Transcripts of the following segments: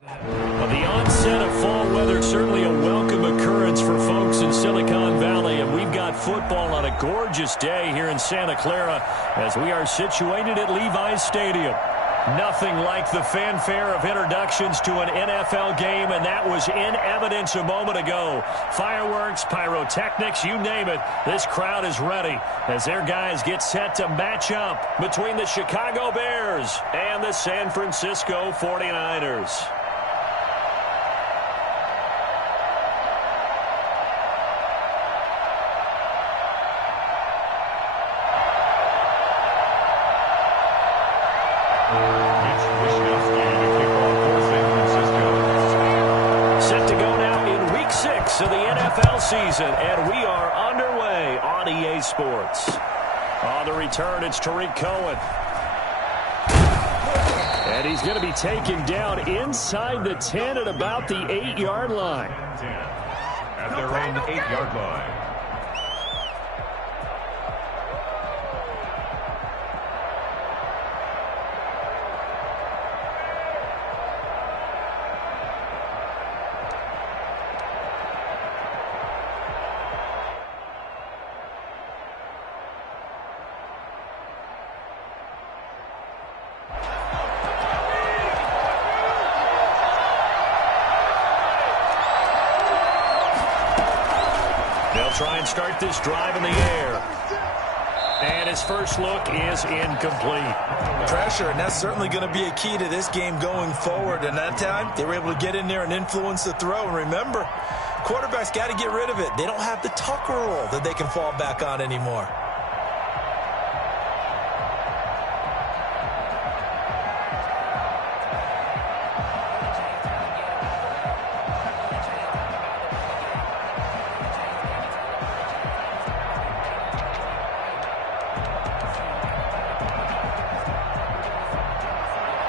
Well, the onset of fall weather, certainly a welcome occurrence for folks in Silicon Valley, and we've got football on a gorgeous day here in Santa Clara as we are situated at Levi's Stadium. Nothing like the fanfare of introductions to an NFL game, and that was in evidence a moment ago. Fireworks, pyrotechnics, you name it. This crowd is ready as their guys get set to match up between the Chicago Bears and the San Francisco 49ers. Of the NFL season, and we are underway on EA Sports. On the return, it's Tariq Cohen. And he's going to be taken down inside the 10 at about the 8-yard line. At their own 8-yard line. They'll try and start this drive in the air. And his first look is incomplete. Pressure, and that's certainly going to be a key to this game going forward. And that time, they were able to get in there and influence the throw. And remember, quarterbacks got to get rid of it. They don't have the Tucker rule that they can fall back on anymore.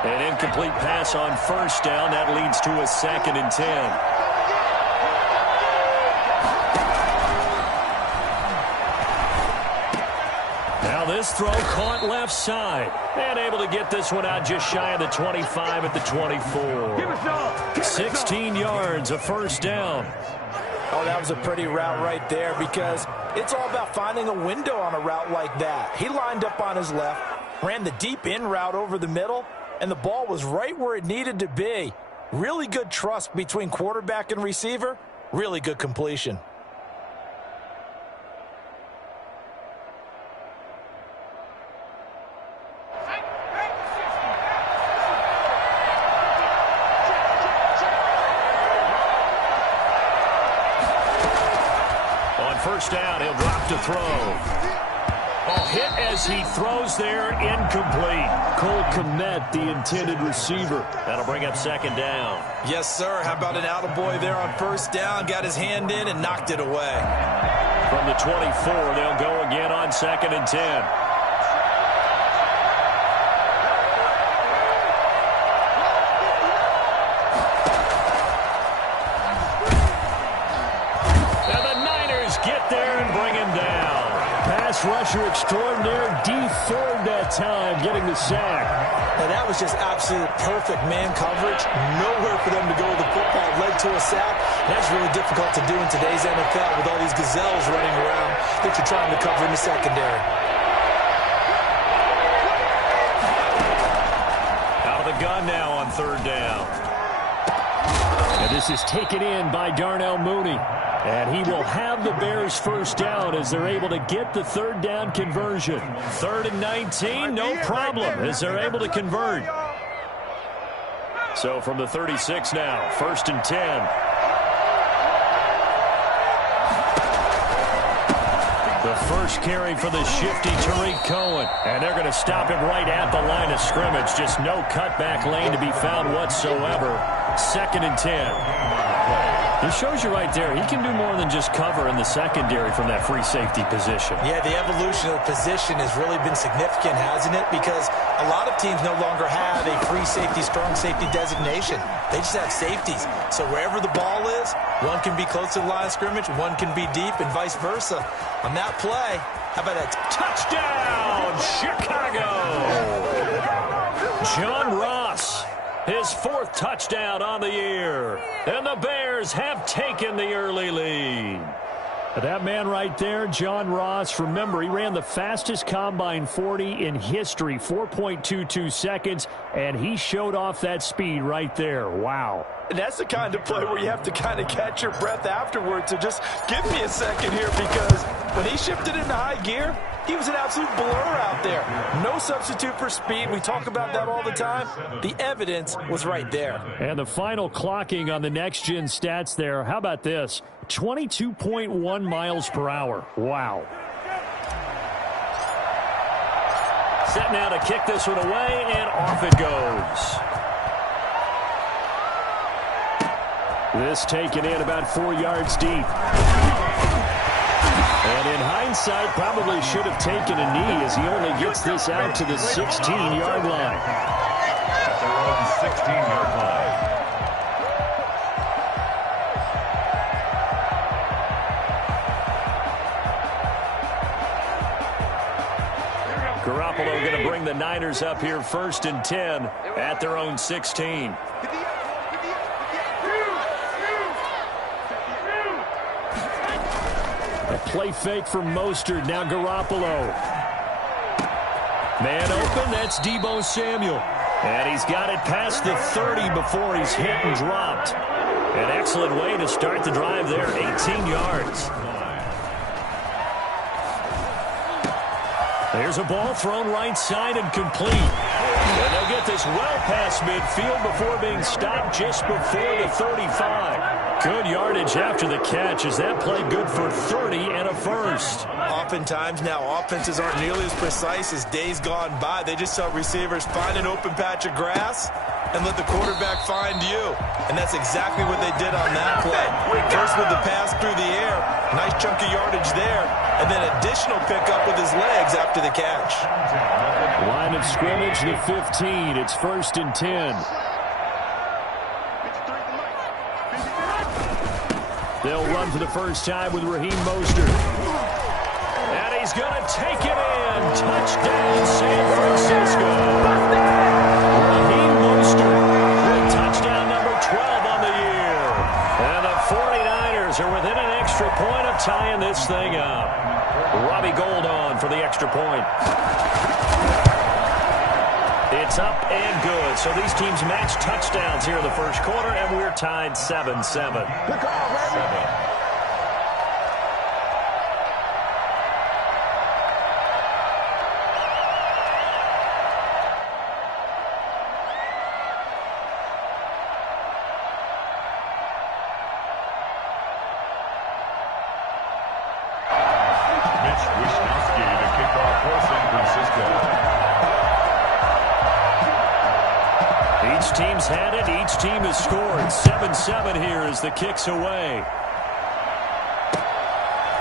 An incomplete pass on first down. That leads to a 2nd and 10. Now this throw caught left side. And able to get this one out just shy of the 25 at the 24. 16 yards, a first down. Oh, that was a pretty route right there because it's all about finding a window on a route like that. He lined up on his left, ran the deep in route over the middle, and the ball was right where it needed to be. Really good trust between quarterback and receiver. Really good completion. On first down, he'll drop to throw. Hit as he throws there, incomplete. Cole Kmet, the intended receiver. That'll bring up 2nd down. Yes, sir. How about an attaboy there on first down? Got his hand in and knocked it away. From the 24, they'll go again on 2nd and 10. And the Niners get there and bring him down. Pass rusher extraordinaire, D-Ford that time, getting the sack. Now that was just absolute perfect man coverage. Nowhere for them to go with the football. Led to a sack. That's really difficult to do in today's NFL with all these gazelles running around that you're trying to cover in the secondary. Out of the gun now on 3rd down. And this is taken in by Darnell Mooney. And he will have the Bears first down as they're able to get the 3rd down conversion. 3rd and 19, no problem as they're able to convert. So from the 36 now, 1st and 10. The first carry for the shifty Tariq Cohen. And they're going to stop him right at the line of scrimmage. Just no cutback lane to be found whatsoever. 2nd and 10. It shows you right there, he can do more than just cover in the secondary from that free safety position. Yeah, the evolution of the position has really been significant, hasn't it? Because a lot of teams no longer have a free safety, strong safety designation. They just have safeties. So wherever the ball is, one can be close to the line of scrimmage, one can be deep, and vice versa. On that play, how about that? Touchdown, Chicago! John Ross His 4th touchdown on the year. And the Bears have taken the early lead. That man right there, John Ross, remember, he ran the fastest combine 40 in history, 4.22 seconds, and he showed off that speed right there. Wow. And that's the kind of play where you have to kind of catch your breath afterwards. So just give me a second here, because when he shifted into high gear, he was an absolute blur out there. No substitute for speed. We talk about that all the time. The evidence was right there. And the final clocking on the next-gen stats there, how about this? 22.1 miles per hour. Wow. Set now to kick this one away, and off it goes. This taken in about 4 yards deep. And in hindsight, probably should have taken a knee, as he only gets this out to the 16-yard line. At their own 16-yard line. Garoppolo going to bring the Niners up here 1st and 10 at their own 16. A play fake from Mostert. Now Garoppolo. Man open. That's Deebo Samuel. And he's got it past the 30 before he's hit and dropped. An excellent way to start the drive there. 18 yards. There's a ball thrown right side and complete. And they'll get this well past midfield before being stopped just before the 35. Good yardage after the catch, as that play good for 30 and a first. Oftentimes now offenses aren't nearly as precise as days gone by. They just tell receivers, find an open patch of grass and let the quarterback find you. And that's exactly what they did on that play. First with the pass through the air, nice chunk of yardage there, and then additional pickup with his legs after the catch. Line of scrimmage, the 15. It's 1st and 10. They'll run for the first time with Raheem Mostert. And he's going to take it in. Touchdown, San Francisco. Raheem Mostert with touchdown number 12 on the year. And the 49ers are within an extra point of tying this thing up. Robbie Gould on for the extra point. It's up and good. So these teams match touchdowns here in the first quarter, and we're tied 7-7. Each team's had it. Each team has scored. 7-7 here as the kick's away.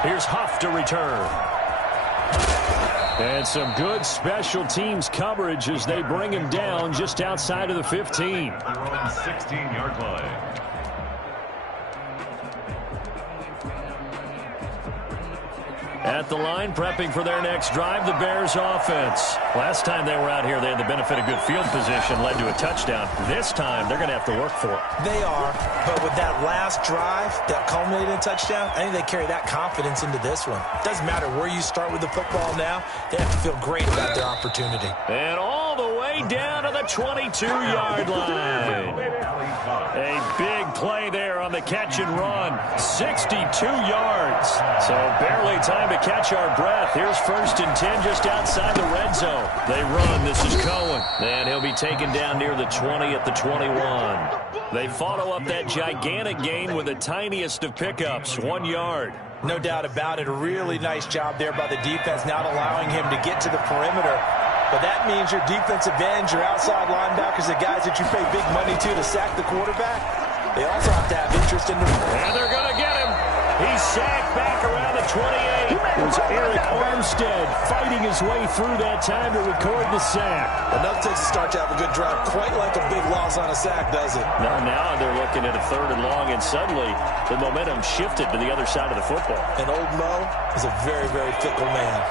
Here's Huff to return. And some good special teams coverage as they bring him down just outside of the 15. 16-yard line. At the line, prepping for their next drive, the Bears offense. Last time they were out here, they had the benefit of good field position, led to a touchdown. This time, they're going to have to work for it. They are, but with that last drive that culminated in a touchdown, I think they carry that confidence into this one. Doesn't matter where you start with the football now, they have to feel great about their opportunity. And all the way down to the 22-yard line. A big play there on the catch and run. 62 yards. So barely time to catch our breath. Here's 1st and 10 just outside the red zone. They run. This is Cohen. And he'll be taken down near the 20 at the 21. They follow up that gigantic gain with the tiniest of pickups, 1 yard. No doubt about it. A really nice job there by the defense, not allowing him to get to the perimeter. But that means your defensive ends, your outside linebackers, the guys that you pay big money to sack the quarterback, they also have to have interest in the... And they're going to get him. He's sacked back around the 28. It was Eric Armstead fighting his way through that time to record the sack. Enough to start to have a good drive, quite like a big loss on a sack, does it? Now they're looking at a 3rd and long, and suddenly the momentum shifted to the other side of the football. And old Mo is a very, very fickle man.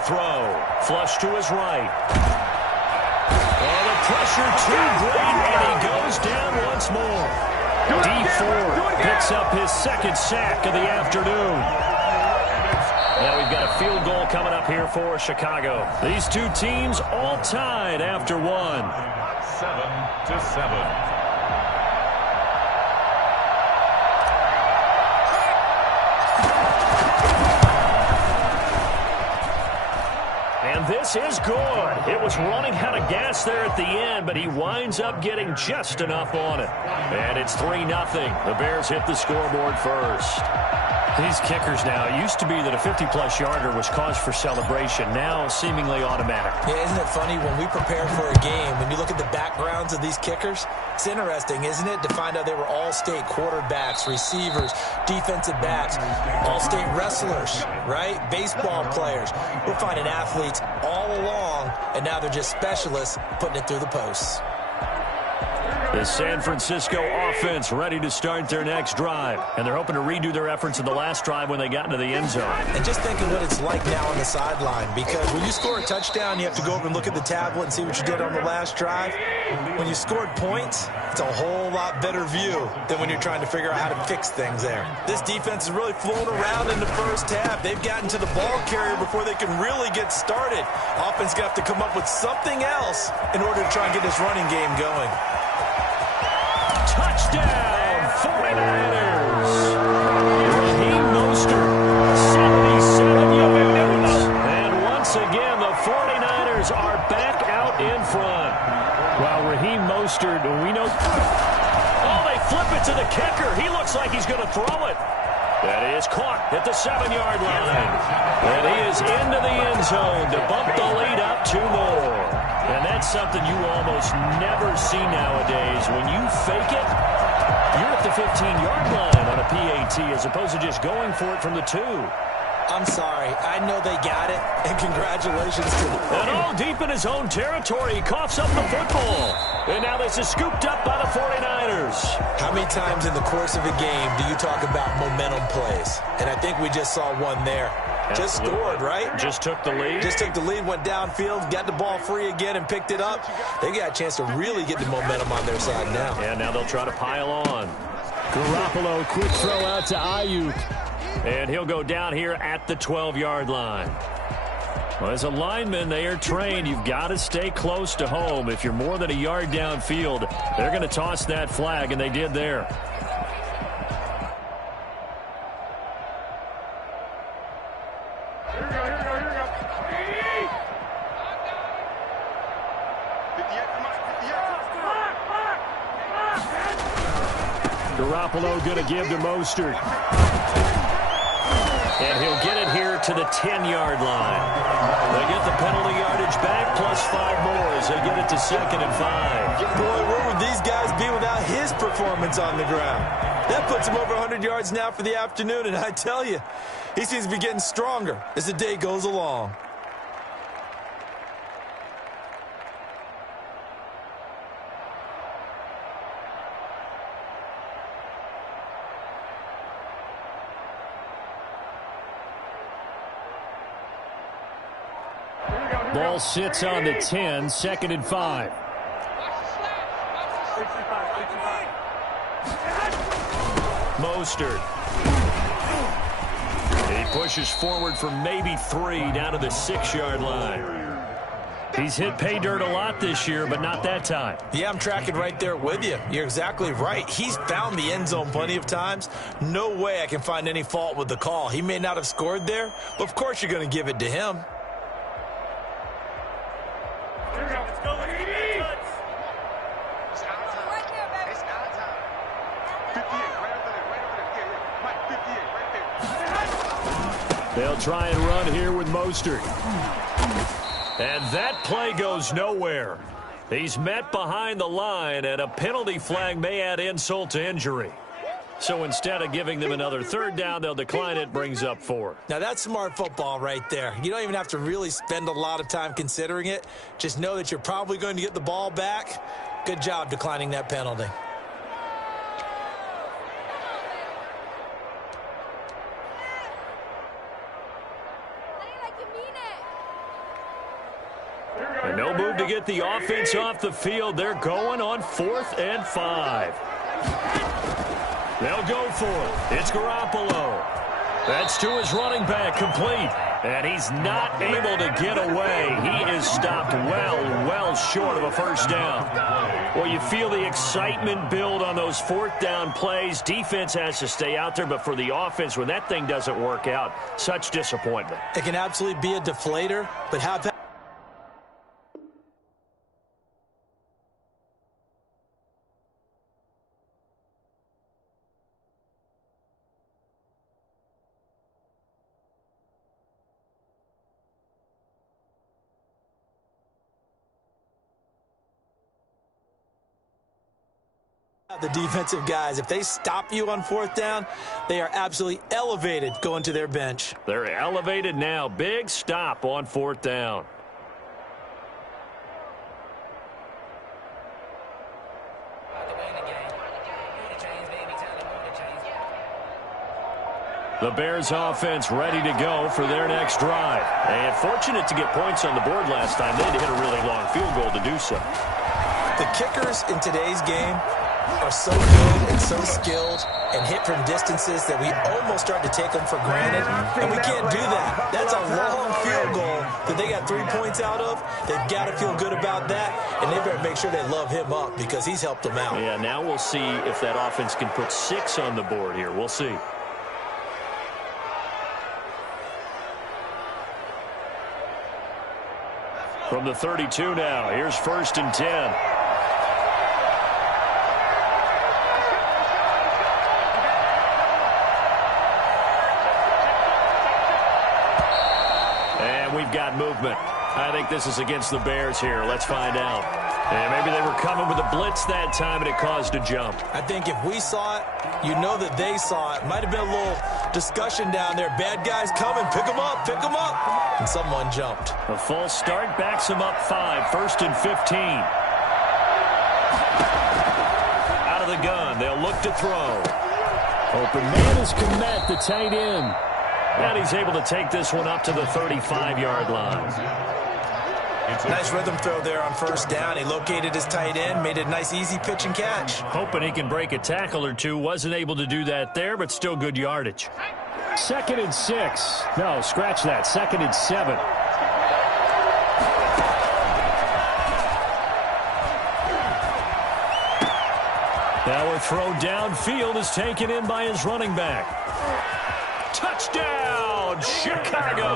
to throw. Flush to his right. And the pressure too great, and he goes down once more. D4 picks up his second sack of the afternoon. Now we've got a field goal coming up here for Chicago. These two teams all tied after one. 7-7. And this is good. It was running out of gas there at the end, but he winds up getting just enough on it. And it's 3-0. The Bears hit the scoreboard first. These kickers now, it used to be that a 50-plus yarder was cause for celebration, now seemingly automatic. Yeah, isn't it funny when we prepare for a game, when you look at the backgrounds of these kickers, it's interesting, isn't it, to find out they were all-state quarterbacks, receivers, defensive backs, all-state wrestlers, right? Baseball players. We're finding athletes all along, and now they're just specialists putting it through the posts. The San Francisco offense ready to start their next drive. And they're hoping to redo their efforts in the last drive when they got into the end zone. And just think of what it's like now on the sideline. Because when you score a touchdown, you have to go over and look at the tablet and see what you did on the last drive. When you scored points, it's a whole lot better view than when you're trying to figure out how to fix things there. This defense is really flown around in the first half. They've gotten to the ball carrier before they can really get started. Offense going to have to come up with something else in order to try and get this running game going. Touchdown, 49ers. Raheem Mostert, 77 yards. And once again, the 49ers are back out in front. Well, Raheem Mostert, we know. Oh, they flip it to the kicker. He looks like he's going to throw it. That is caught at the 7-yard line. And he is into the end zone to bump the lead up 2 more. And that's something you almost never see nowadays. When you fake it, you're at the 15-yard line on a PAT as opposed to just going for it from the 2. I'm sorry. I know they got it, and congratulations to them. And all deep in his own territory, he coughs up the football. And now this is scooped up by the 49ers. How many times in the course of a game do you talk about momentum plays? And I think we just saw one there. Just scored, right? Just took the lead. Just took the lead, went downfield, got the ball free again, and picked it up. They got a chance to really get the momentum on their side now. And now they'll try to pile on. Garoppolo, quick throw out to Ayuk. And he'll go down here at the 12-yard line. Well, as a lineman, they are trained. You've got to stay close to home. If you're more than a yard downfield, they're going to toss that flag, and they did there. Garoppolo going to give to Mostert. And he'll get it here to the 10-yard line. They get the penalty yardage back plus 5 more as they get it to 2nd and 5. Boy, where would these guys be without his performance on the ground? That puts him over 100 yards now for the afternoon, and I tell you, he seems to be getting stronger as the day goes along. Ball sits on the 10, 2nd and 5. Mostert. He pushes forward for maybe 3 down to the 6-yard line. He's hit pay dirt a lot this year, but not that time. Yeah, I'm tracking right there with you. You're exactly right. He's found the end zone plenty of times. No way I can find any fault with the call. He may not have scored there, but of course you're going to give it to him. They'll try and run here with Mostert. And that play goes nowhere. He's met behind the line, and a penalty flag may add insult to injury. So instead of giving them another 3rd down, they'll decline it, brings up 4. Now, that's smart football right there. You don't even have to really spend a lot of time considering it. Just know that you're probably going to get the ball back. Good job declining that penalty. to get the offense off the field. They're going on 4th and 5. They'll go for it. It's Garoppolo. That's to his running back, complete. And he's not able to get away. He is stopped well short of a first down. Well, you feel the excitement build on those 4th down plays. Defense has to stay out there, but for the offense, when that thing doesn't work out, such disappointment. It can absolutely be a deflator, but how about the defensive guys? If they stop you on 4th down, they are absolutely elevated going to their bench. They're elevated now. Big stop on 4th down. The Bears offense ready to go for their next drive. And fortunate to get points on the board last time. They had to hit a really long field goal to do so. The kickers in today's game are so good and so skilled and hit from distances that we almost start to take them for granted, and we can't do that. That's a long field goal that they got 3 points out of. They've got to feel good about that, and they better make sure they love him up because he's helped them out. Yeah, now we'll see if that offense can put 6 on the board here. We'll see. From the 32 now, here's 1st and 10. We've got movement. I think this is against the Bears here. Let's find out. And maybe they were coming with a blitz that time, and it caused a jump. I think if we saw it, you know that they saw it. Might have been a little discussion down there. Bad guys coming. Pick them up. Pick them up. And someone jumped. A false start backs them up 5. 1st and 15. Out of the gun. They'll look to throw. Open man is Komet, the tight end. And he's able to take this one up to the 35-yard line. Nice rhythm throw there on 1st down. He located his tight end, made it a nice, easy pitch and catch. Hoping he can break a tackle or two. Wasn't able to do that there, but still good yardage. 2nd and 6. No, scratch that. 2nd and 7. Now a throw downfield is taken in by his running back. Touchdown, Chicago!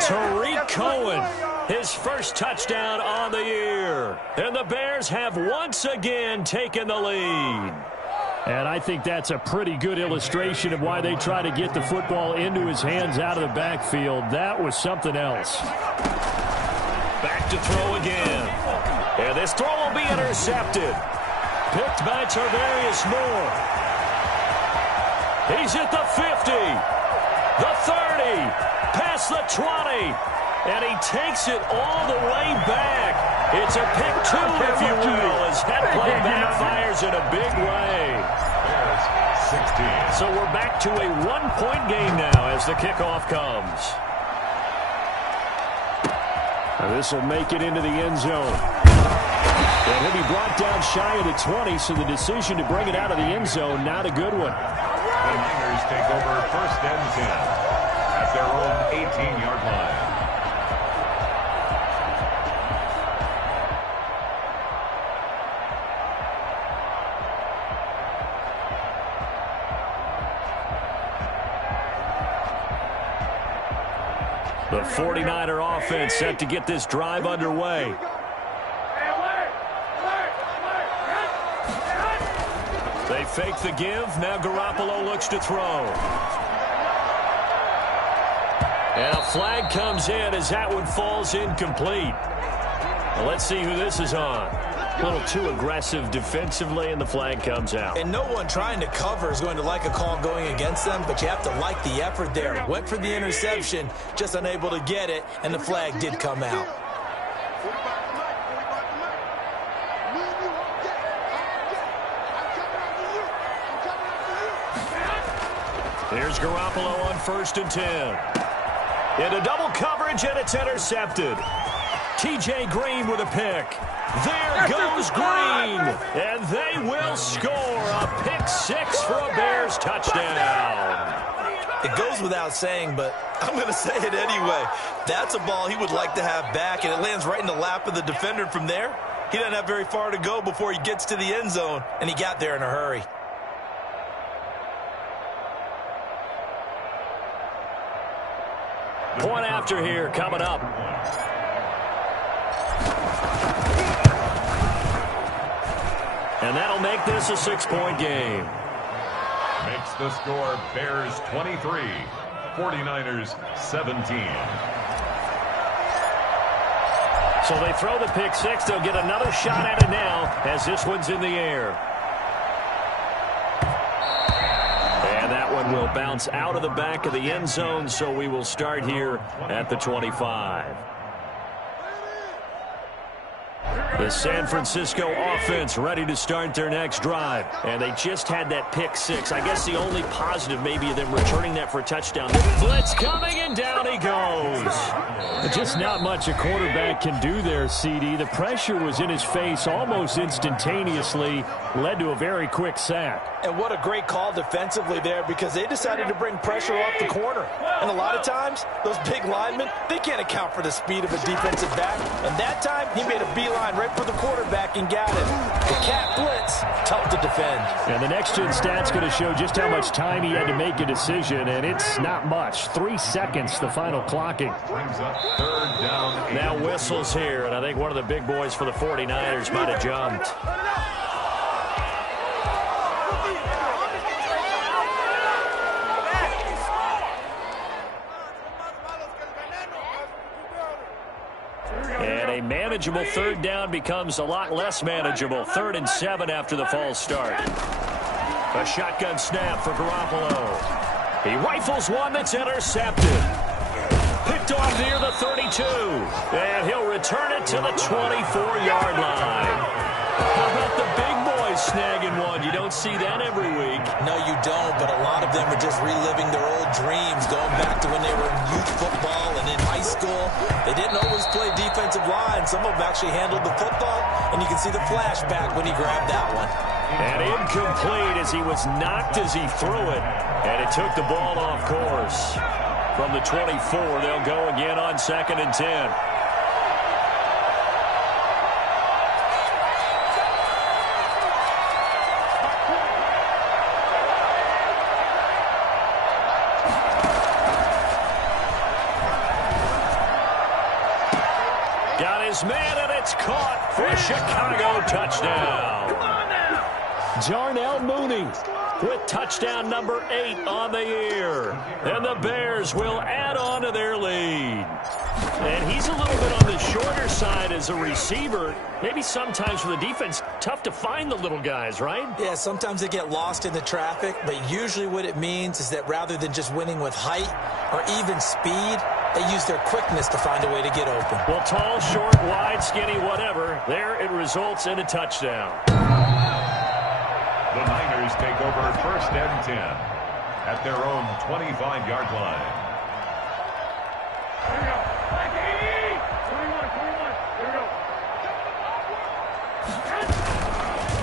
Tariq Cohen, his first touchdown on the year. And the Bears have once again taken the lead. And I think that's a pretty good illustration of why they try to get the football into his hands out of the backfield. That was something else. Back to throw again. And this throw will be intercepted. Picked by Tarvarius Moore. He's at the 50, the 30, past the 20, and he takes it all the way back. It's a pick 2, if you will, as that play backfires in a big way. 16. So we're back to a 1-point game now as the kickoff comes. This will make it into the end zone. And he'll be brought down shy of the 20, so the decision to bring it out of the end zone, not a good one. The Niners take over 1st and 10 at their own 18-yard line. The 49er offense set to get this drive underway. They fake the give. Now Garoppolo looks to throw. And a flag comes in as that one falls incomplete. Well, let's see who this is on. A little too aggressive defensively, and the flag comes out. And no one trying to cover is going to like a call going against them, but you have to like the effort there. Went for the interception, just unable to get it, and the flag did come out. Here's Garoppolo on 1st and 10. Into double coverage, and it's intercepted. T.J. Green with a pick. There goes Green, and they will score a pick six for a Bears touchdown. It goes without saying, but I'm going to say it anyway. That's a ball he would like to have back, and it lands right in the lap of the defender from there. He doesn't have very far to go before he gets to the end zone, and he got there in a hurry. Point after here coming up. And that'll make this a 6-point game. Makes the score Bears 23, 49ers 17. So they throw the pick six. They'll get another shot at it now as this one's in the air. And that one will bounce out of the back of the end zone, so we will start here at the 25. The San Francisco offense ready to start their next drive. And they just had that pick six. I guess the only positive maybe of them returning that for a touchdown. The blitz coming, and down he goes. Just not much a quarterback can do there, CD. The pressure was in his face almost instantaneously. Led to a very quick sack. And what a great call defensively there, because they decided to bring pressure off the corner. And a lot of times, those big linemen, they can't account for the speed of a defensive back. And that time, he made a beeline right for the quarterback and got it. The cat blitz, tough to defend. And the next-gen stat's going to show just how much time he had to make a decision, and it's not much. 3 seconds, the final clocking. Brings up third down. Now whistles here, and I think one of the big boys for the 49ers might have jumped. Manageable third down becomes a lot less manageable. 3rd and 7 after the false start. A shotgun snap for Garoppolo. He rifles one that's intercepted. Picked off near the 32. And he'll return it to the 24-yard line. How about the big boys snagging one? You don't see that every week. No, you don't, but a lot of them are just reliving their old dreams, going back to when they were in youth football and in high school. They didn't always play defensive line. Some of them actually handled the football, and you can see the flashback when he grabbed that one. And incomplete as he was knocked as he threw it, and it took the ball off course. From the 24, they'll go again on 2nd and 10. Got his man, and it's caught for a Chicago touchdown. Come on now. Jarnell Mooney with touchdown number 8 on the year. And the Bears will add on to their lead. And he's a little bit on the shorter side as a receiver. Maybe sometimes for the defense, tough to find the little guys, right? Yeah, sometimes they get lost in the traffic, but usually what it means is that rather than just winning with height or even speed, they use their quickness to find a way to get open. Well, tall, short, wide, skinny, whatever. There it results in a touchdown. The Niners take over 1st and 10 at their own 25-yard line. Here we go. 21. Here we go.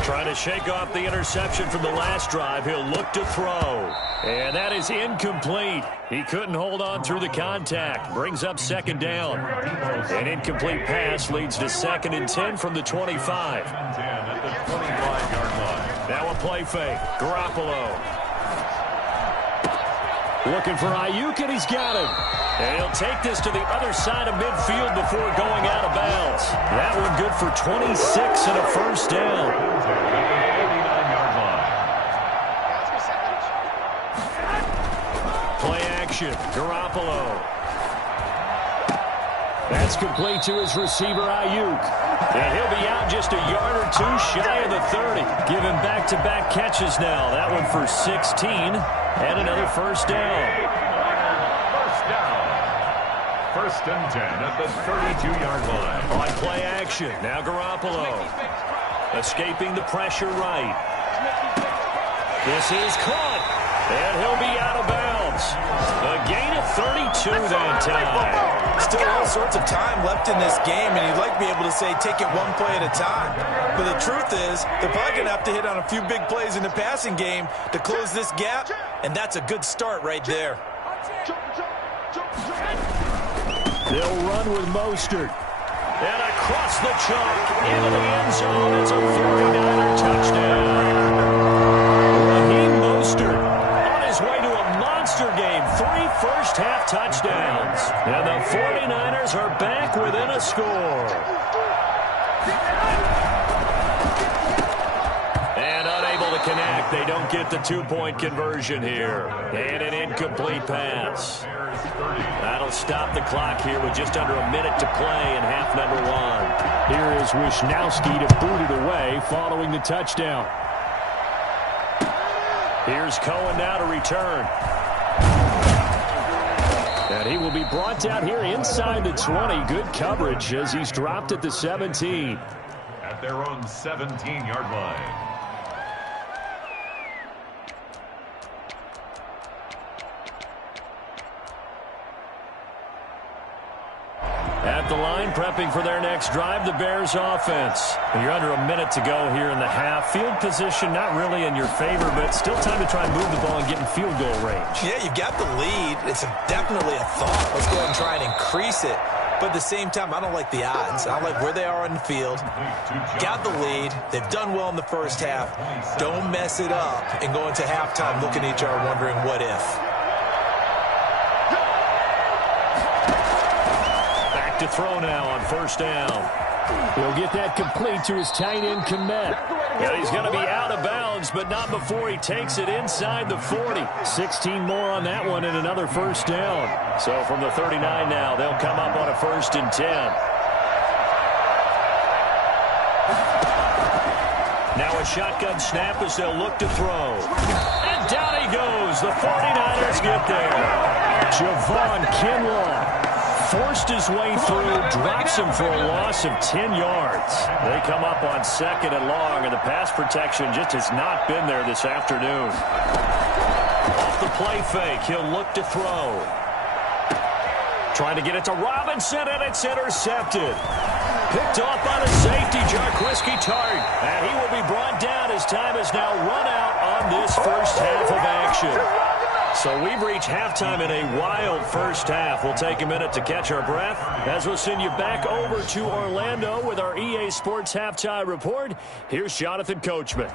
Trying to shake off the interception from the last drive. He'll look to throw. And that is incomplete. He couldn't hold on through the contact. Brings up 2nd down. An incomplete pass leads to 2nd and 10 from the 25. 10 at the 25-yard line. Now a play fake. Garoppolo. Looking for Ayuk, and he's got him. And he'll take this to the other side of midfield before going out of bounds. That one good for 26 and a 1st down. Play action. Garoppolo. That's complete to his receiver, Ayuk. And he'll be out just a yard or 2 shy of the 30. Giving back-to-back catches now. That one for 16 and another 1st down. 1st and 10 at the 32-yard line. On play action. Now Garoppolo. Escaping the pressure right. This is caught. And he'll be out of bounds. downs. A gain of 32 that time. Still all sorts of time left in this game, and you'd like to be able to say take it one play at a time. But the truth is, they're probably going to have to hit on a few big plays in the passing game to close this gap, and that's a good start right there. They'll run with Mostert. And across the chalk into the end zone. It's a 49er touchdown. Raheem Mostert on his way to a monster game. 3 first-half touchdowns. And the 49ers are back within a score. And unable to connect. They don't get the 2-point conversion here. And an incomplete pass. That'll stop the clock here with just under a minute to play in half number 1. Here is Wisnowski to boot it away following the touchdown. Here's Cohen now to return. And he will be brought down here inside the 20. Good coverage as he's dropped at the 17. At their own 17-yard line. At the line, prepping for their next drive, the Bears offense. You're under a minute to go here in the half. Field position not really in your favor, but still time to try and move the ball and get in field goal range. Yeah, you've got the lead. It's definitely a thought. Let's go ahead and try and increase it. But at the same time, I don't like the odds. I like where they are on the field. Got the lead. They've done well in the first half. Don't mess it up and go into halftime looking at each other wondering what if. To throw now on first down. He'll get that complete to his tight end, Kmet. And he's going to be out of bounds, but not before he takes it inside the 40. 16 more on that one and another first down. So from the 39 now, they'll come up on a 1st and 10. Now a shotgun snap as they'll look to throw. And down he goes. The 49ers get there. Javon Kinlaw forced his way through, drops him for a loss of 10 yards. They come up on 2nd and long, and the pass protection just has not been there this afternoon. Off the play fake, he'll look to throw. Trying to get it to Robinson, and it's intercepted. Picked off by the safety, Jarquiski Tart. And he will be brought down as time has now run out on this first half of action. So we've reached halftime in a wild first half. We'll take a minute to catch our breath as we'll send you back over to Orlando with our EA Sports Halftime Report. Here's Jonathan Coachman.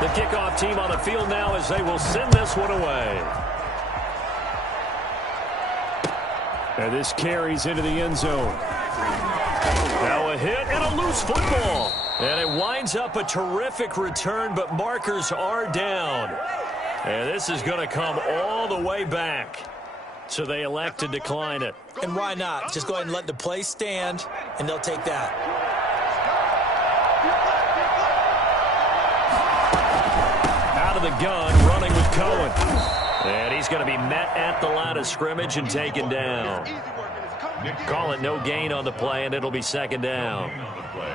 The kickoff team on the field now as they will send this one away. And this carries into the end zone. Now a hit and a loose football. And it winds up a terrific return, but markers are down. And this is going to come all the way back. So they elect to decline it. And why not? Just go ahead and let the play stand, and they'll take that. Out of the gun, running with Cohen. And he's going to be met at the line of scrimmage and taken down. Call it no gain on the play, and it'll be 2nd down.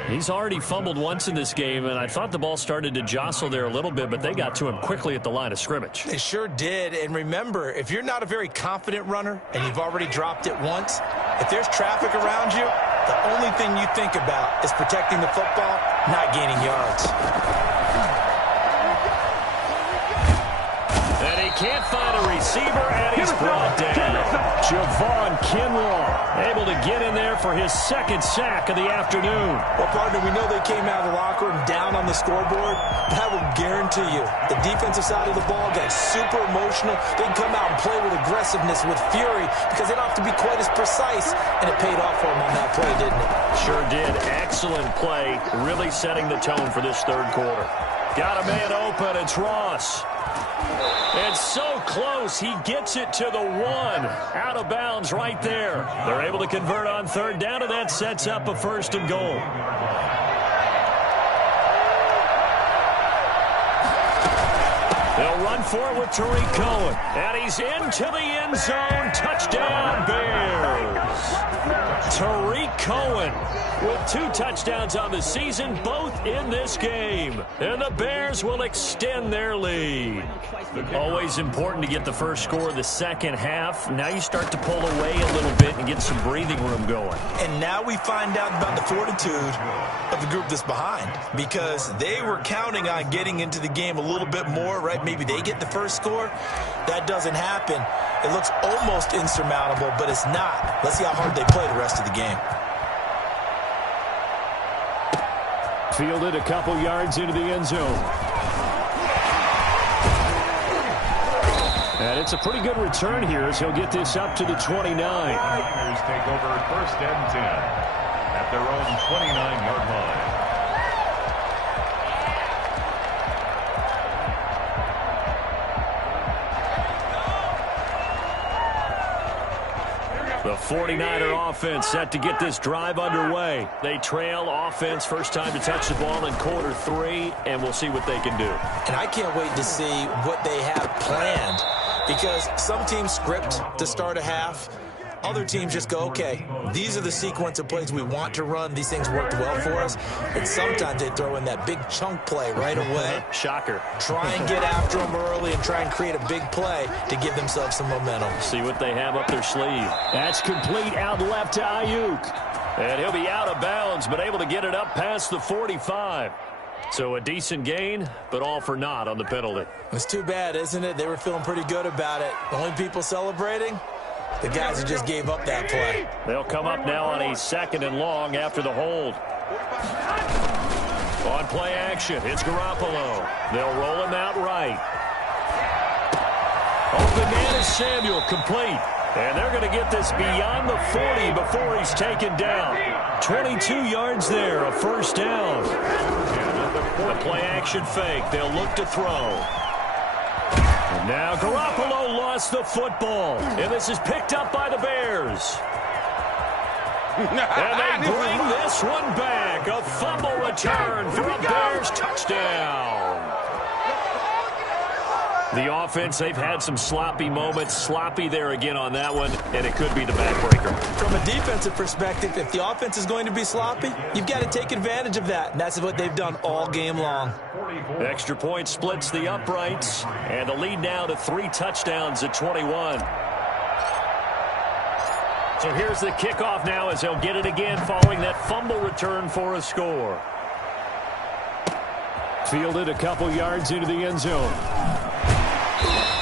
He's already fumbled once in this game, and I thought the ball started to jostle there a little bit, but they got to him quickly at the line of scrimmage. They sure did. And remember, if you're not a very confident runner and you've already dropped it once, if there's traffic around you, the only thing you think about is protecting the football, not gaining yards. Can't find a receiver, and he's brought down. Javon Kinlaw able to get in there for his 2nd sack of the afternoon. Well, partner, we know they came out of the locker room down on the scoreboard, but I will guarantee you the defensive side of the ball got super emotional. They can come out and play with aggressiveness, with fury, because they don't have to be quite as precise, and it paid off for them on that play, didn't it? Sure did. Excellent play, really setting the tone for this 3rd quarter. Got a man open. It's Ross. And so close, he gets it to the 1. Out of bounds right there. They're able to convert on 3rd down, and that sets up a 1st and goal. They'll run for it with Tariq Cohen. And he's into the end zone. Touchdown, Bears. Tariq Cohen with 2 touchdowns on the season, both in this game. And the Bears will extend their lead. Always important to get the first score of the second half. Now you start to pull away a little bit and get some breathing room going. And now we find out about the fortitude of the group that's behind, because they were counting on getting into the game a little bit more, right? Maybe they get the first score. That doesn't happen. It looks almost insurmountable, but it's not. Let's see how hard they play the rest of the game. Fielded a couple yards into the end zone. And it's a pretty good return here as he'll get this up to the 29. Tigers take over 1st and 10 at their own 29-yard line. The 49er offense set to get this drive underway. They trail offense, first time to touch the ball in quarter 3, and we'll see what they can do. And I can't wait to see what they have planned, because some teams script to start a half. Other teams just go, okay, these are the sequence of plays we want to run. These things worked well for us. And sometimes they throw in that big chunk play right away. Shocker. Try and get after them early and try and create a big play to give themselves some momentum. See what they have up their sleeve. That's complete out left to Ayuk. And he'll be out of bounds, but able to get it up past the 45. So a decent gain, but all for naught on the penalty. It's too bad, isn't it? They were feeling pretty good about it. The only people celebrating, the guys who just gave up that play. They'll come up now on a 2nd and long after the hold. On play action, it's Garoppolo. They'll roll him out right. Open man is Samuel, complete. And they're going to get this beyond the 40 before he's taken down. 22 yards there, a first down. A play action fake. They'll look to throw. And now Garoppolo lost the football. And this is picked up by the Bears. And they bring this one back. A fumble return for a Bears touchdown. The offense, they've had some sloppy moments. Sloppy there again on that one, and it could be the backbreaker. From a defensive perspective, if the offense is going to be sloppy, you've got to take advantage of that, and that's what they've done all game long. Extra point splits the uprights, and the lead now to 3 touchdowns at 21. So here's the kickoff now as they'll get it again following that fumble return for a score. Fielded a couple yards into the end zone.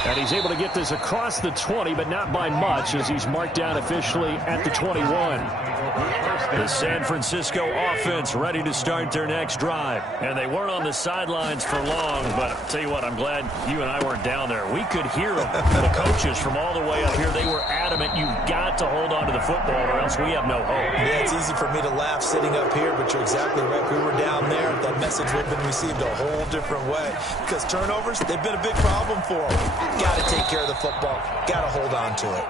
And he's able to get this across the 20, but not by much, as he's marked down officially at the 21. The San Francisco offense ready to start their next drive. And they weren't on the sidelines for long, but I'll tell you what, I'm glad you and I weren't down there. We could hear them. The coaches from all the way up here, they were adamant, you've got to hold on to the football or else we have no hope. Yeah, it's easy for me to laugh sitting up here, but you're exactly right. We were down there. That message would have been received a whole different way, because turnovers, they've been a big problem for them. Got to take care of the football. Got to hold on to it.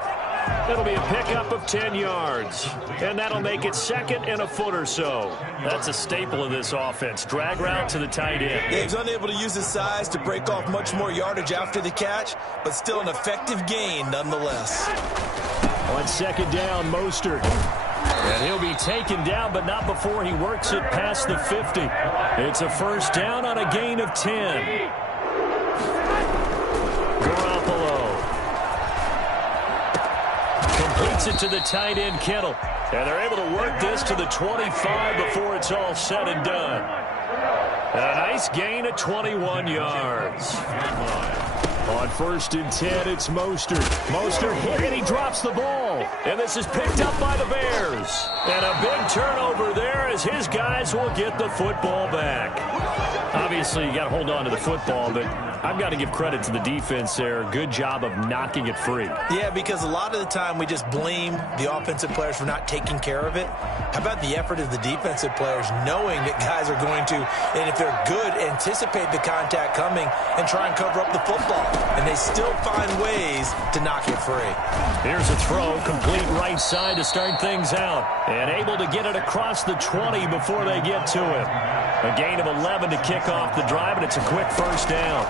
It'll be a pickup of 10 yards, and that'll make it 2nd and a foot or so. That's a staple of this offense. Drag route to the tight end. Yeah, he's unable to use his size to break off much more yardage after the catch, but still an effective gain nonetheless. On 2nd down, Mostert. And he'll be taken down, but not before he works it past the 50. It's a first down on a gain of 10. Garoppolo completes it to the tight end, Kittle. And they're able to work this to the 25 before it's all said and done. And a nice gain of 21 yards. On 1st and 10, it's Mostert. Mostert hit and he drops the ball. And this is picked up by the Bears. And a big turnover there as his guys will get the football back. Obviously, you got to hold on to the football, but I've got to give credit to the defense there. Good job of knocking it free. Yeah, because a lot of the time we just blame the offensive players for not taking care of it. How about the effort of the defensive players knowing that guys are going to, and if they're good, anticipate the contact coming and try and cover up the football. And they still find ways to knock it free. Here's a throw, complete right side to start things out. And able to get it across the 20 before they get to him. A gain of 11 to kick off the drive, and it's a quick first down.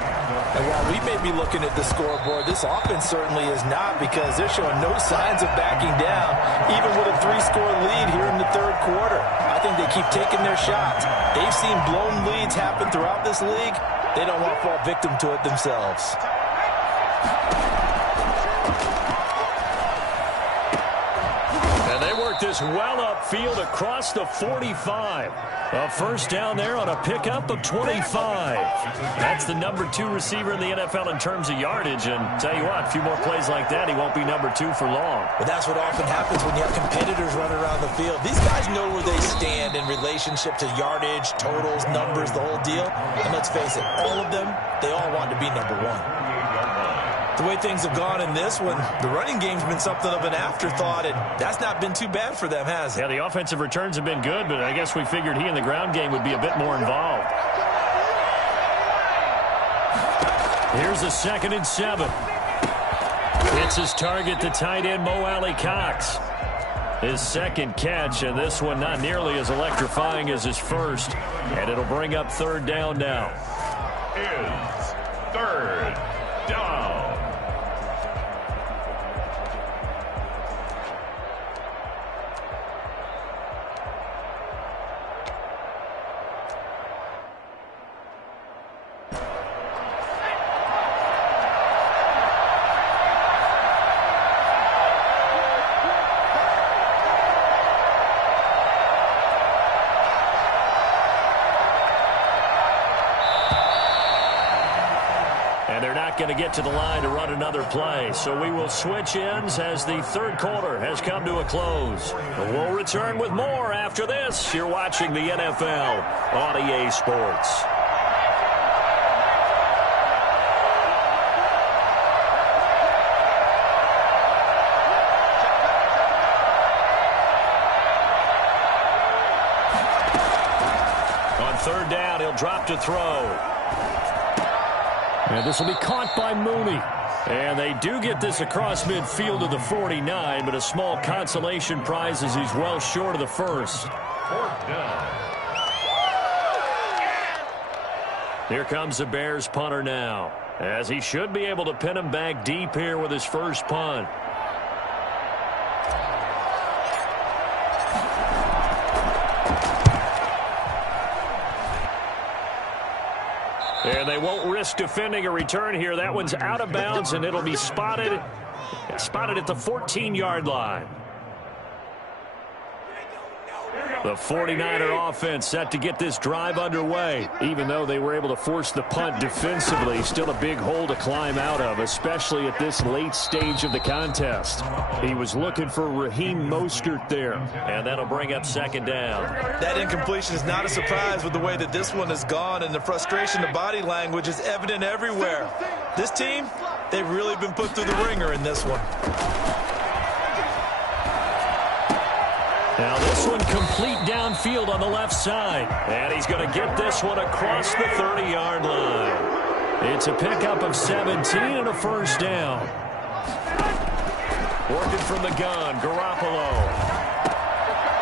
And while we may be looking at the scoreboard, this offense certainly is not, because they're showing no signs of backing down, even with a 3-score lead here in the third quarter. I think they keep taking their shots. They've seen blown leads happen throughout this league. They don't want to fall victim to it themselves. And they work this well upfield across the 45. A first down there on a pickup of 25. That's the number 2 receiver in the NFL in terms of yardage. And tell you what, a few more plays like that, he won't be number 2 for long. But that's what often happens when you have competitors running around the field. These guys know where they stand in relationship to yardage, totals, numbers, the whole deal. And let's face it, all of them, they all want to be number 1. The way things have gone in this one, the running game's been something of an afterthought, and that's not been too bad for them, has it? Yeah, the offensive returns have been good, but I guess we figured he in the ground game would be a bit more involved. Here's a 2nd and 7. It's his target, the tight end, Mo Alley-Cox. His second catch, and this one not nearly as electrifying as his first. And it'll bring up 3rd down now. Is 3rd down. Going to get to the line to run another play. So we will switch ends as the third quarter has come to a close. We'll return with more after this. You're watching the NFL on EA Sports. On 3rd down, he'll drop to throw. And this will be caught by Mooney. And they do get this across midfield to the 49, but a small consolation prize as he's well short of the first. 4th down. Here comes the Bears punter now, as he should be able to pin him back deep here with his first punt. And they won't risk defending a return here. That one's out of bounds, and it'll be spotted at the 14-yard line. The 49er offense set to get this drive underway. Even though they were able to force the punt defensively, still a big hole to climb out of, especially at this late stage of the contest. He was looking for Raheem Mostert there, and that'll bring up 2nd down. That incompletion is not a surprise with the way that this one has gone, and the frustration, the body language is evident everywhere. This team, they've really been put through the ringer in this one. Now this one complete downfield on the left side. And he's going to get this one across the 30-yard line. It's a pickup of 17 and a first down. Working from the gun, Garoppolo.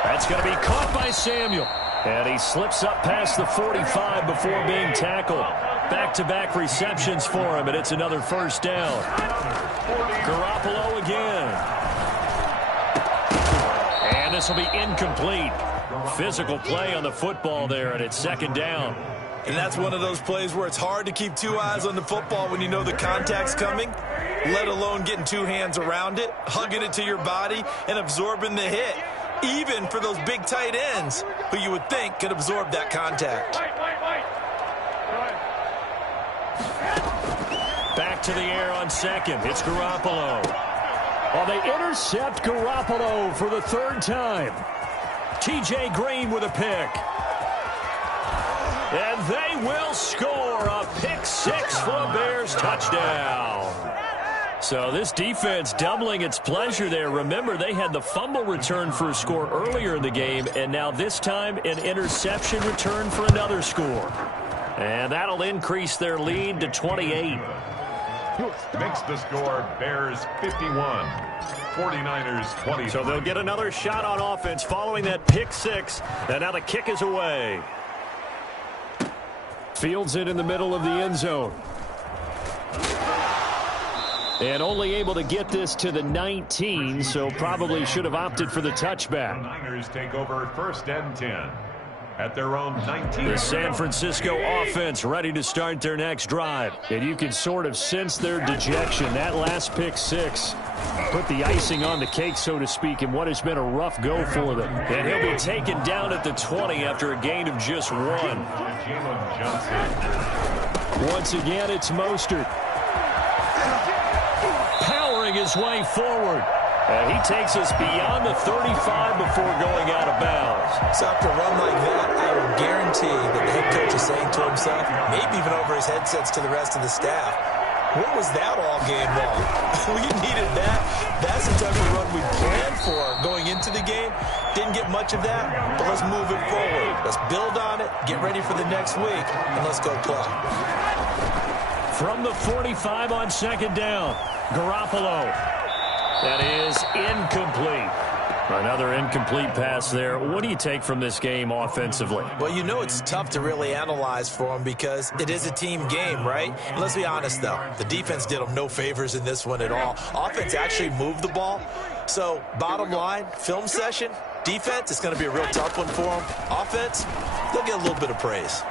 That's going to be caught by Samuel. And he slips up past the 45 before being tackled. Back-to-back receptions for him, and it's another first down. Garoppolo again. And this will be incomplete. Physical play on the football there, and it's 2nd down. And that's one of those plays where it's hard to keep 2 eyes on the football when you know the contact's coming, let alone getting 2 hands around it, hugging it to your body, and absorbing the hit, even for those big tight ends who you would think could absorb that contact. Back to the air on 2nd. It's Garoppolo. Well, they intercept Garoppolo for the 3rd time. T.J. Green with a pick. And they will score a pick 6 for a Bears touchdown. So this defense doubling its pleasure there. Remember, they had the fumble return for a score earlier in the game, and now this time an interception return for another score. And that'll increase their lead to 28. Makes the score Bears 51, 49ers 20. So they'll get another shot on offense following that pick 6, and now the kick is away. Fields it in the middle of the end zone. And only able to get this to the 19, so probably should have opted for the touchback. The Niners take over 1st and 10 at their own 19. The San Francisco offense ready to start their next drive. And you can sort of sense their dejection. That last pick six put the icing on the cake, so to speak, in what has been a rough go for them. And he'll be taken down at the 20 after a gain of just 1. Jalen Johnson. Once again, it's Mostert. Powering his way forward. And he takes us beyond the 35 before going out of bounds. So after a run like that, I will guarantee that the head coach is saying to himself, maybe even over his headsets to the rest of the staff, what was that all game long? We needed that. That's the type of run we planned for going into the game. Didn't get much of that, but let's move it forward. Let's build on it, get ready for the next week, and let's go play. From the 45 on 2nd down, Garoppolo. That is incomplete. Another incomplete pass there. What do you take from this game offensively? Well, you know it's tough to really analyze for them because it is a team game, right? And let's be honest, though. The defense did them no favors in this one at all. Offense actually moved the ball. So, bottom line, film session, defense, it's going to be a real tough one for them. Offense, they'll get a little bit of praise.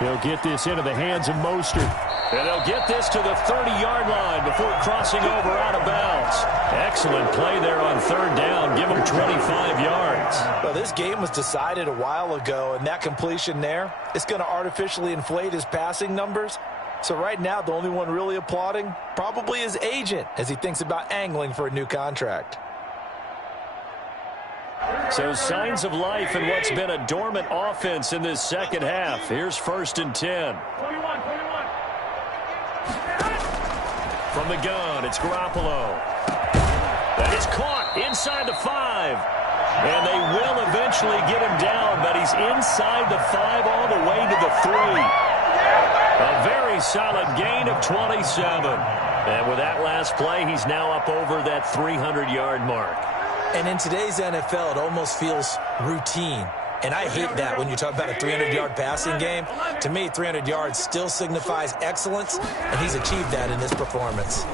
They'll get this into the hands of Mostert. And they'll get this to the 30-yard line before crossing over out of bounds. Excellent play there on 3rd down. Give them 25 yards. Well, this game was decided a while ago, and that completion there is going to artificially inflate his passing numbers. So right now, the only one really applauding probably his agent as he thinks about angling for a new contract. So signs of life in what's been a dormant offense in this second half. Here's 1st and 10. From the gun, it's Garoppolo. That is caught inside the 5. And they will eventually get him down, but he's inside the 5 all the way to the 3. A very solid gain of 27. And with that last play, he's now up over that 300-yard mark. And in today's NFL, it almost feels routine. And I hate that when you talk about a 300-yard passing game. To me, 300 yards still signifies excellence, and he's achieved that in this performance.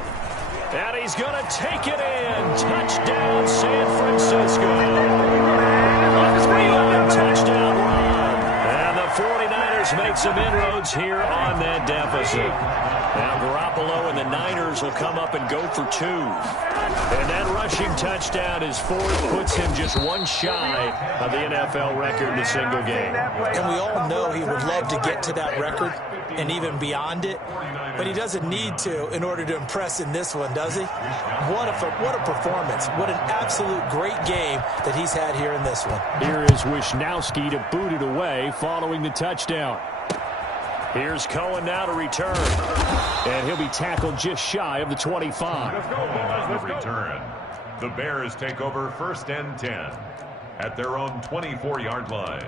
And he's going to take it in. Touchdown, San Francisco. A 3-yard touchdown run. And the 49ers make some inroads here on that deficit. Now Garoppolo and the Niners will come up and go for 2. And that rushing touchdown is 4th, puts him just one shy of the NFL record in a single game. And we all know he would love to get to that record and even beyond it, but he doesn't need to in order to impress in this one, does he? What a performance. What an absolute great game that he's had here in this one. Here is Wisnowski to boot it away following the touchdown. Here's Cohen now to return. And he'll be tackled just shy of the 25. On the return, the Bears take over 1st and 10 at their own 24-yard line.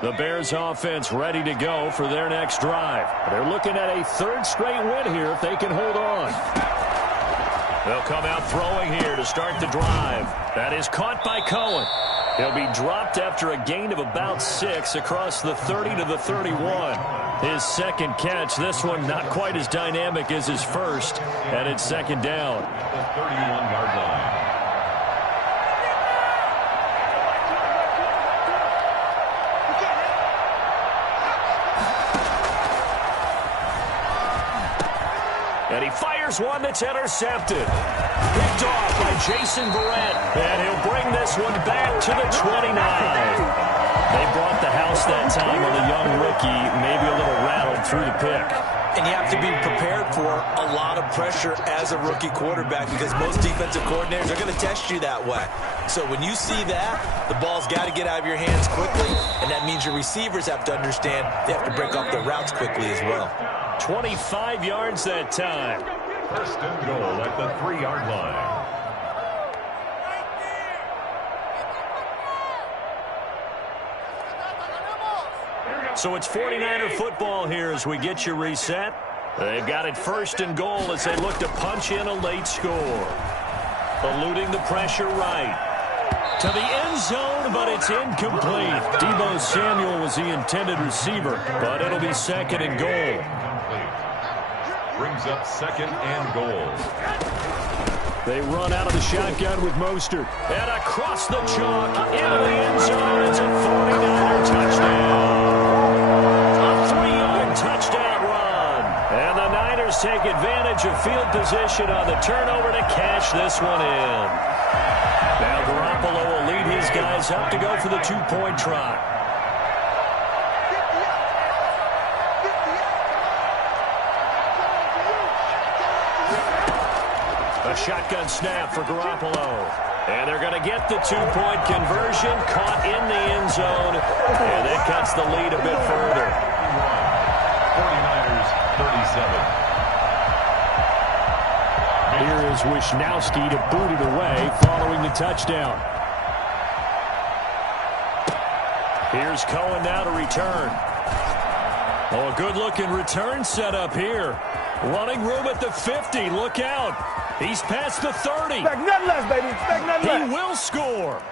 The Bears offense ready to go for their next drive. They're looking at a 3rd straight win here if they can hold on. They'll come out throwing here to start the drive. That is caught by Cohen. He'll be dropped after a gain of about 6 across the 30 to the 31. His second catch, this one not quite as dynamic as his first, and it's 2nd down. The 31-yard line. And he fires one that's intercepted. Picked off by Jason Verrett. And he'll bring this one back to the 29. They brought the house that time on the young rookie, maybe a little rattled through the pick. And you have to be prepared for a lot of pressure as a rookie quarterback because most defensive coordinators are going to test you that way. So when you see that, the ball's got to get out of your hands quickly, and that means your receivers have to understand they have to break off their routes quickly as well. 25 yards that time. 1st and goal at the 3-yard line. So it's 49er football here as we get you reset. They've got it 1st and goal as they look to punch in a late score. Eluding the pressure right. to the end zone, but it's incomplete. Deebo Samuel was the intended receiver, but it'll be second and goal. Brings up second and goal. They run out of the shotgun with Mostert. And across the chalk, into the end zone. It's a 49er touchdown. A 3-yard touchdown run. And the Niners take advantage of field position on the turnover to cash this one in. Now Garoppolo will lead his guys up to go for the two-point try. A shotgun snap for Garoppolo. And they're going to get the two-point conversion, caught in the end zone. And that cuts the lead a bit further. 49ers 37. Here is Wisnowski to boot it away following the touchdown. Here's Cohen now to return. Oh, a good-looking return setup here. Running room at the 50. Look out. He's past the 30. Expect nothing less, baby. Expect nothing less. He will score.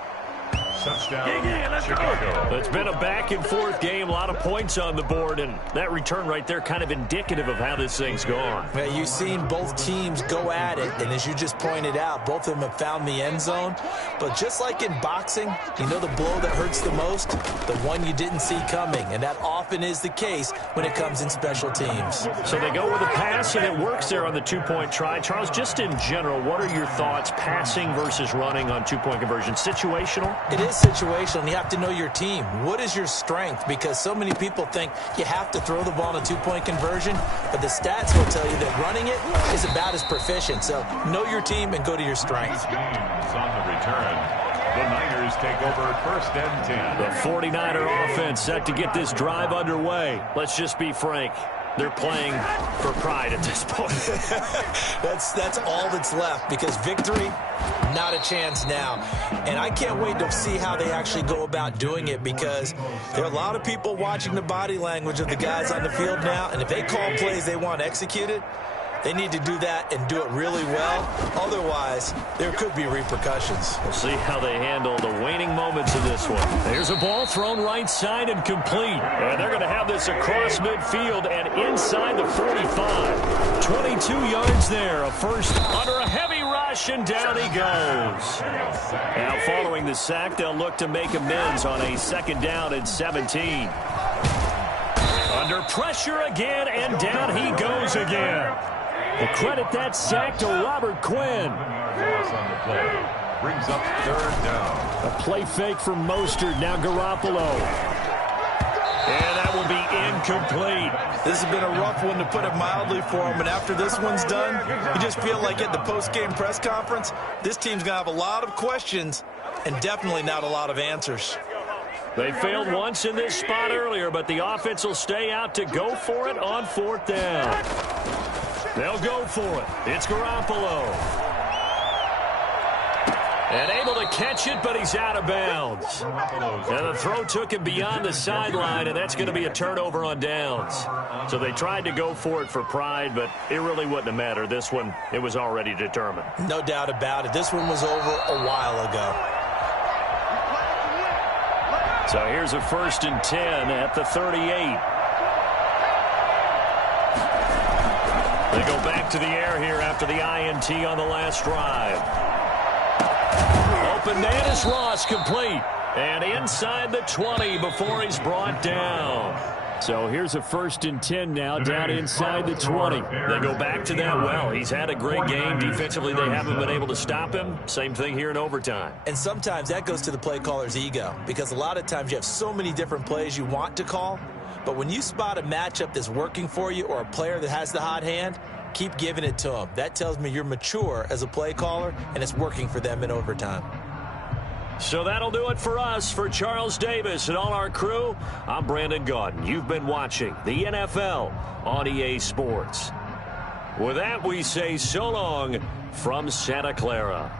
Touchdown, Chicago. It's been a back-and-forth game, a lot of points on the board, and that return right there kind of indicative of how this thing's gone. Well, you've seen both teams go at it, and as you just pointed out, both of them have found the end zone. But just like in boxing, you know the blow that hurts the most? The one you didn't see coming, and that often is the case when it comes in special teams. So they go with a pass, and it works there on the two-point try. Charles, just in general, what are your thoughts, passing versus running on two-point conversion? Situational? It is situational, and you have to know your team. What is your strength? Because so many people think you have to throw the ball in a two-point conversion, but the stats will tell you that running it is about as proficient. So know your team and go to your strengths. On the return, the Niners take over first and 10. The 49er offense set to get this drive underway. Let's just be frank. They're playing for pride at this point. That's all that's left, because victory, not a chance now. And I can't wait to see how they actually go about doing it, because there are a lot of people watching the body language of the guys on the field now, and if they call plays they want executed, they need to do that and do it really well. Otherwise, there could be repercussions. We'll see how they handle the waning moments of this one. There's a ball thrown right side and complete. And they're going to have this across midfield and inside the 45. 22 yards there. A first under a heavy rush, and down he goes. Now following the sack, they'll look to make amends on a second down and 17. Under pressure again, and down he goes again. We'll credit that sack to Robert Quinn. Loss on the play. Brings up third down. A play fake from Mostert, now Garoppolo. And that will be incomplete. This has been a rough one, to put it mildly, for him. And after this one's done, you just feel like at the post-game press conference, this team's going to have a lot of questions and definitely not a lot of answers. They failed once in this spot earlier, but the offense will stay out to go for it on fourth down. They'll go for it. It's Garoppolo. And able to catch it, but he's out of bounds. And the throw took him beyond the sideline, and that's going to be a turnover on downs. So they tried to go for it for pride, but it really wouldn't have mattered. This one, it was already determined. No doubt about it. This one was over a while ago. So here's a first and 10 at the 38. They go back to the air here after the INT on the last drive. Open man is Ross, complete. And inside the 20 before he's brought down. So here's a first and 10 now, down inside the 20. They go back to that well. He's had a great game. Defensively, they haven't been able to stop him. Same thing here in overtime. And sometimes that goes to the play caller's ego, because a lot of times you have so many different plays you want to call. But when you spot a matchup that's working for you, or a player that has the hot hand, keep giving it to them. That tells me you're mature as a play caller, and it's working for them in overtime. So that'll do it for us. For Charles Davis and all our crew, I'm Brandon Gaudin. You've been watching the NFL on EA Sports. With that, we say so long from Santa Clara.